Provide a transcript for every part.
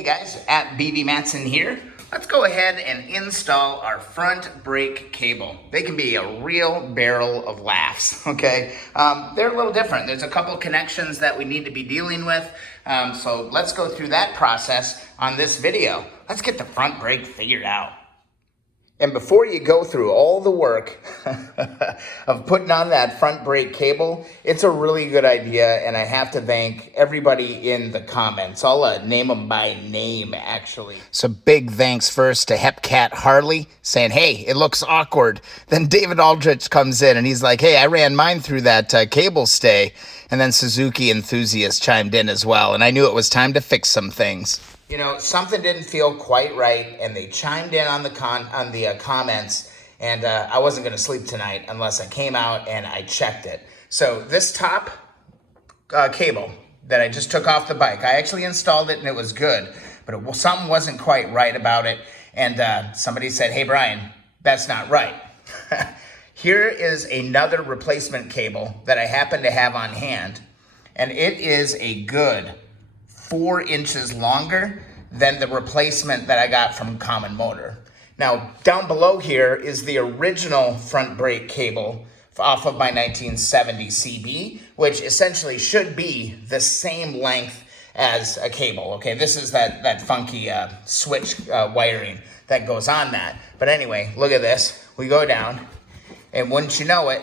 Hey guys, at BB Matson here. Let's go ahead and install our front brake cable. They can be a real barrel of laughs, okay? They're a little different. There's a couple connections that we need to be dealing with. So let's go through that process on this video. Let's get the front brake figured out. And before you go through all the work of putting on that front brake cable, it's a really good idea, and I have to thank everybody in the comments. I'll name them by name, actually. So big thanks first to Hepcat Harley, saying, hey, it looks awkward. Then David Aldrich comes in, and he's like, hey, I ran mine through that cable stay. And then Suzuki Enthusiast chimed in as well, and I knew it was time to fix some things. You know, something didn't feel quite right, and they chimed in on the comments, and I wasn't going to sleep tonight unless I came out and I checked it. So this top cable that I just took off the bike, I actually installed it and it was good, but something wasn't quite right about it, and somebody said, hey, Brian, that's not right. Here is another replacement cable that I happen to have on hand, and it is a good 4 inches longer than the replacement that I got from Common Motor. Now, down below here is the original front brake cable off of my 1970 CB, which essentially should be the same length as a cable, okay? This is that funky switch wiring that goes on that. But anyway, look at this. We go down, and wouldn't you know it,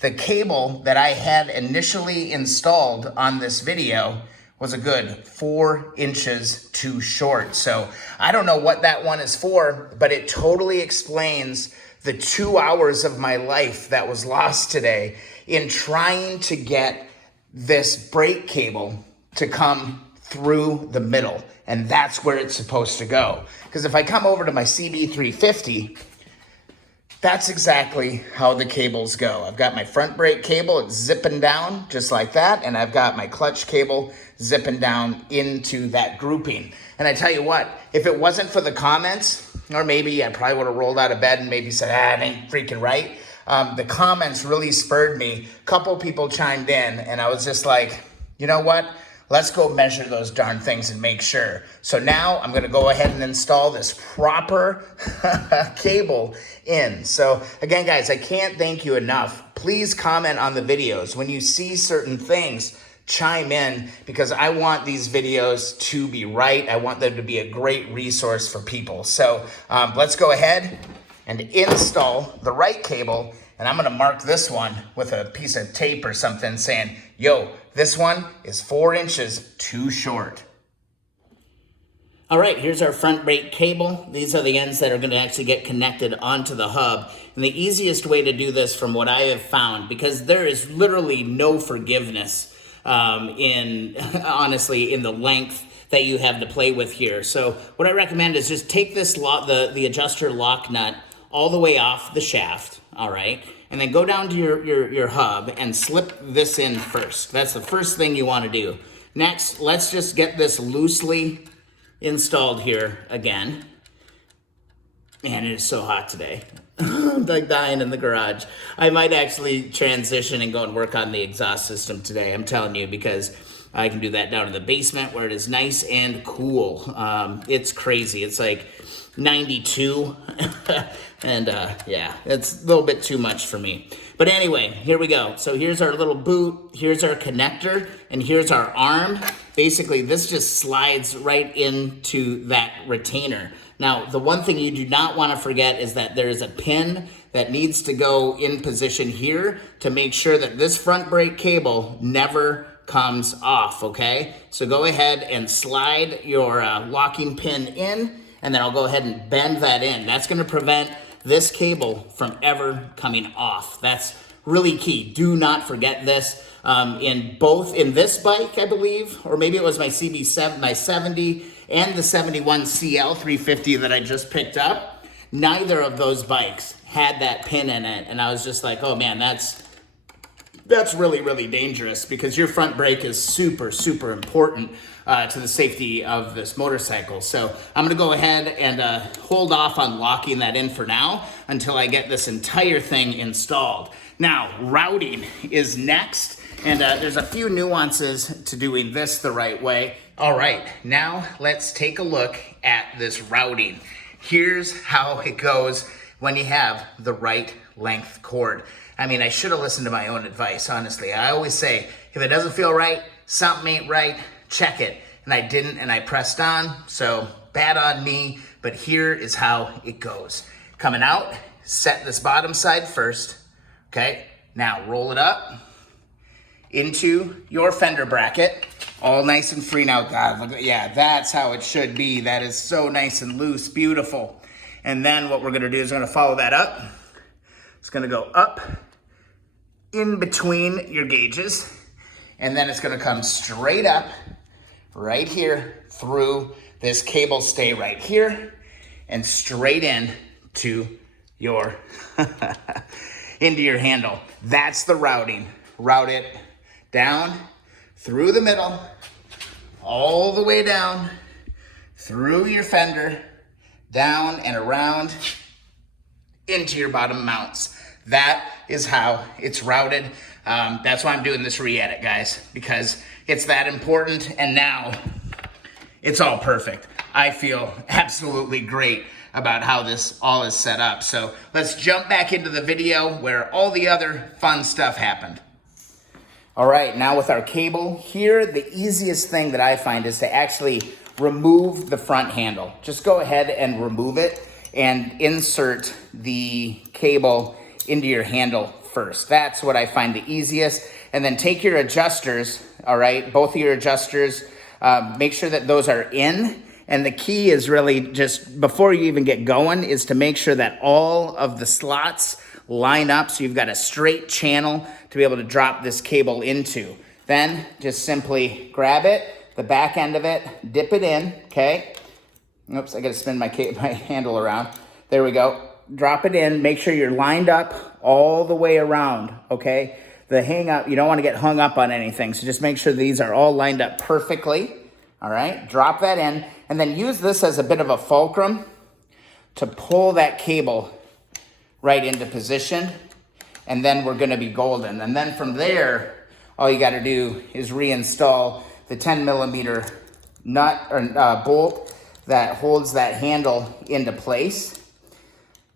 the cable that I had initially installed on this video was a good 4 inches too short. So I don't know what that one is for, but it totally explains the 2 hours of my life that was lost today in trying to get this brake cable to come through the middle. And that's where it's supposed to go. Because if I come over to my CB350, that's exactly how the cables go. I've got my front brake cable, it's zipping down just like that, and I've got my clutch cable zipping down into that grouping. And I tell you what, if it wasn't for the comments, or maybe I probably would have rolled out of bed and maybe said, it ain't freaking right. The comments really spurred me. A couple people chimed in, and I was just like, you know what? Let's go measure those darn things and make sure. So now I'm gonna go ahead and install this proper cable in. So again, guys, I can't thank you enough. Please comment on the videos. When you see certain things, chime in, because I want these videos to be right. I want them to be a great resource for people. So let's go ahead and install the right cable. And I'm gonna mark this one with a piece of tape or something saying, yo, this one is 4 inches too short. All right, here's our front brake cable. These are the ends that are gonna actually get connected onto the hub. And the easiest way to do this, from what I have found, because there is literally no forgiveness honestly, in the length that you have to play with here. So what I recommend is just take this the adjuster lock nut all the way off the shaft, all right? And then go down to your hub and slip this in first. That's the first thing you want to do. Next, let's just get this loosely installed here again. Man, it is so hot today. I'm like dying in the garage. I might actually transition and go and work on the exhaust system today, I'm telling you, because I can do that down in the basement where it is nice and cool. It's crazy. It's like 92 and yeah, it's a little bit too much for me. But anyway, here we go. So here's our little boot, here's our connector, and here's our arm. Basically, this just slides right into that retainer. Now, the one thing you do not want to forget is that there is a pin that needs to go in position here to make sure that this front brake cable never comes off, okay? So go ahead and slide your locking pin in, and then I'll go ahead and bend that in. That's gonna prevent this cable from ever coming off. That's really key. Do not forget this. In this bike, I believe, or maybe it was my CB7, my 70 and the 71 CL350 that I just picked up, neither of those bikes had that pin in it. And I was just like, oh man, that's really, really dangerous, because your front brake is super, super important to the safety of this motorcycle. So I'm gonna go ahead and hold off on locking that in for now until I get this entire thing installed. Now, routing is next. And there's a few nuances to doing this the right way. All right, now let's take a look at this routing. Here's how it goes when you have the right length cord. I mean, I should have listened to my own advice, honestly. I always say, if it doesn't feel right, something ain't right, check it. And I didn't, and I pressed on, so bad on me, but here is how it goes. Coming out, set this bottom side first, okay? Now roll it up into your fender bracket, all nice and free now. God, look, yeah, that's how it should be. That is so nice and loose, beautiful. And then what we're gonna do is we're gonna follow that up. It's gonna go up in between your gauges, and then it's gonna come straight up right here through this cable stay right here and straight in to your into your handle. That's the routing. Route it down through the middle, all the way down through your fender, down and around into your bottom mounts. That is how it's routed. That's why I'm doing this re-edit, guys, because it's that important, and now it's all perfect. I feel absolutely great about how this all is set up. So let's jump back into the video where all the other fun stuff happened. All right, now with our cable here, the easiest thing that I find is to actually remove the front handle. Just go ahead and remove it and insert the cable into your handle first. That's what I find the easiest. And then take your adjusters, all right, both of your adjusters, make sure that those are in. And the key is really just, before you even get going, is to make sure that all of the slots line up so you've got a straight channel to be able to drop this cable into. Then just simply grab it, the back end of it, dip it in, okay? Oops, I gotta spin my handle around. There we go. Drop it in, make sure you're lined up all the way around, okay? The hang up, you don't wanna get hung up on anything, so just make sure these are all lined up perfectly, all right? Drop that in, and then use this as a bit of a fulcrum to pull that cable right into position, and then we're gonna be golden. And then from there, all you gotta do is reinstall the 10mm nut or bolt that holds that handle into place.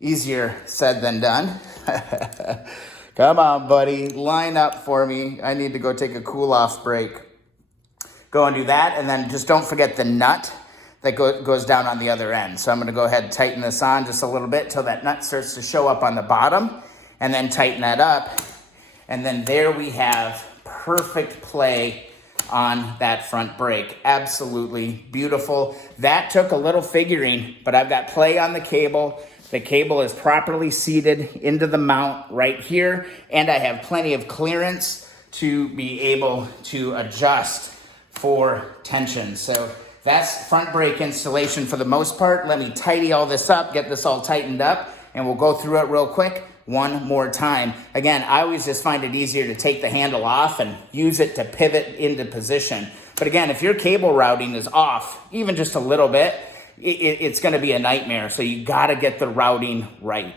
Easier said than done. Come on, buddy, line up for me. I need to go take a cool-off break. Go and do that, and then just don't forget the nut that goes down on the other end. So I'm gonna go ahead and tighten this on just a little bit till that nut starts to show up on the bottom, and then tighten that up. And then there we have perfect play on that front brake. Absolutely beautiful. That took a little figuring, but I've got play on the cable. The cable is properly seated into the mount right here, and I have plenty of clearance to be able to adjust for tension. So that's front brake installation for the most part. Let me tidy all this up, get this all tightened up, and we'll go through it real quick one more time. Again, I always just find it easier to take the handle off and use it to pivot into position. But again, if your cable routing is off, even just a little bit, it's gonna be a nightmare. So you gotta get the routing right.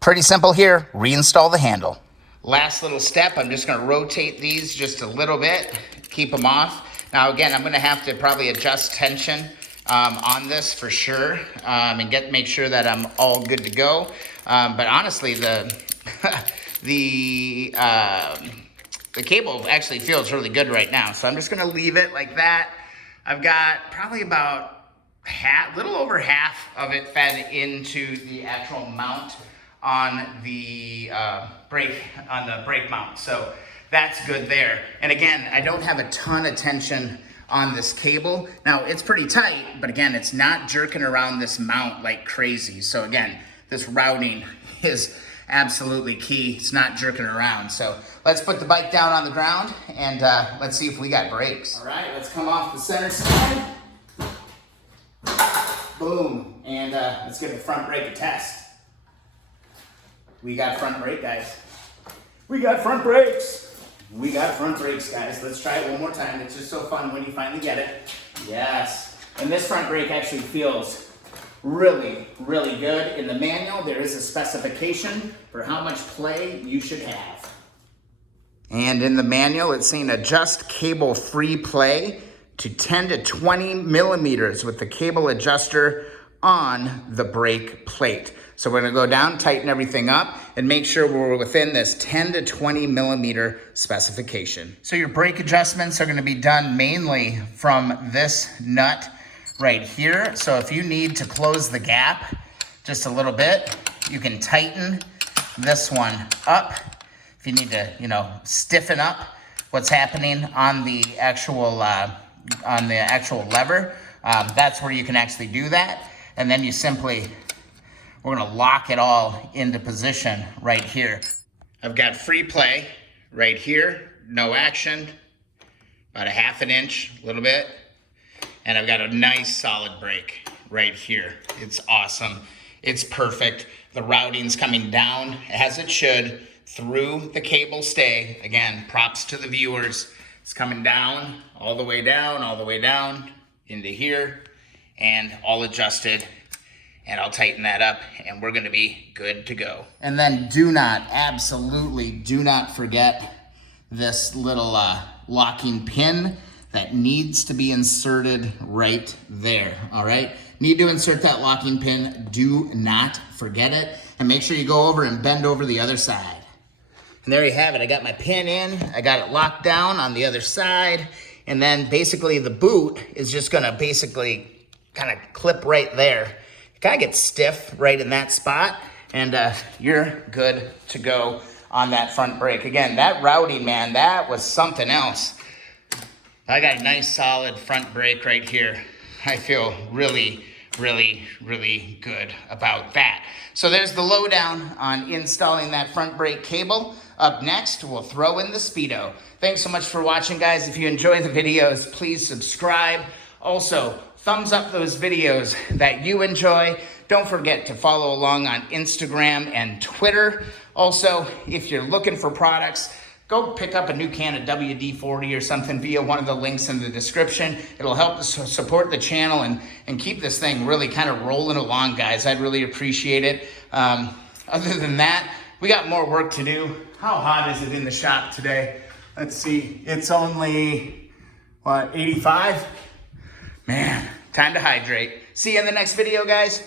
Pretty simple here, reinstall the handle. Last little step, I'm just gonna rotate these just a little bit, keep them off. Now again, I'm gonna have to probably adjust tension on this for sure, and make sure that I'm all good to go. But honestly, the cable actually feels really good right now. So I'm just gonna leave it like that. I've got probably about little over half of it fed into the actual mount on the brake mount. So that's good there. And again, I don't have a ton of tension on this cable. Now it's pretty tight, but again, it's not jerking around this mount like crazy. So again, this routing is absolutely key. It's not jerking around. So let's put the bike down on the ground and let's see if we got brakes. All right, let's come off the center side. Boom, and let's give the front brake a test. We got front brake, guys. We got front brakes. We got front brakes, guys. Let's try it one more time. It's just so fun when you finally get it. Yes, and this front brake actually feels really, really good. In the manual, there is a specification for how much play you should have. And in the manual, it's saying adjust cable free play to 10 to 20 millimeters with the cable adjuster on the brake plate. So we're gonna go down, tighten everything up, and make sure we're within this 10 to 20 millimeter specification. So your brake adjustments are gonna be done mainly from this nut right here. So if you need to close the gap just a little bit, you can tighten this one up. If you need to, stiffen up what's happening on the actual lever, that's where you can actually do that. And then we're gonna lock it all into position right here. I've got free play right here, no action, about a ½ an inch, a little bit. And I've got a nice solid brake right here. It's awesome, it's perfect. The routing's coming down as it should through the cable stay. Again, props to the viewers. It's coming down, all the way down into here, and all adjusted. And I'll tighten that up and we're gonna be good to go. And then absolutely do not forget this little locking pin that needs to be inserted right there, all right? Need to insert that locking pin, do not forget it. And make sure you go over and bend over the other side. And there you have it, I got my pin in, I got it locked down on the other side, and then basically the boot is just gonna kind of clip right there. It kind of gets stiff right in that spot, and you're good to go on that front brake. Again, that routing, man, that was something else. I got a nice solid front brake right here. I feel really, really, really good about that. So there's the lowdown on installing that front brake cable. Up next, we'll throw in the speedo. Thanks so much for watching, guys. If you enjoy the videos, please subscribe. Also, thumbs up those videos that you enjoy. Don't forget to follow along on Instagram and Twitter. Also, if you're looking for products, go pick up a new can of WD-40 or something via one of the links in the description. It'll help us support the channel and keep this thing really kind of rolling along, guys. I'd really appreciate it. Other than that, we got more work to do. How hot is it in the shop today? Let's see, it's only, 85? Man, time to hydrate. See you in the next video, guys.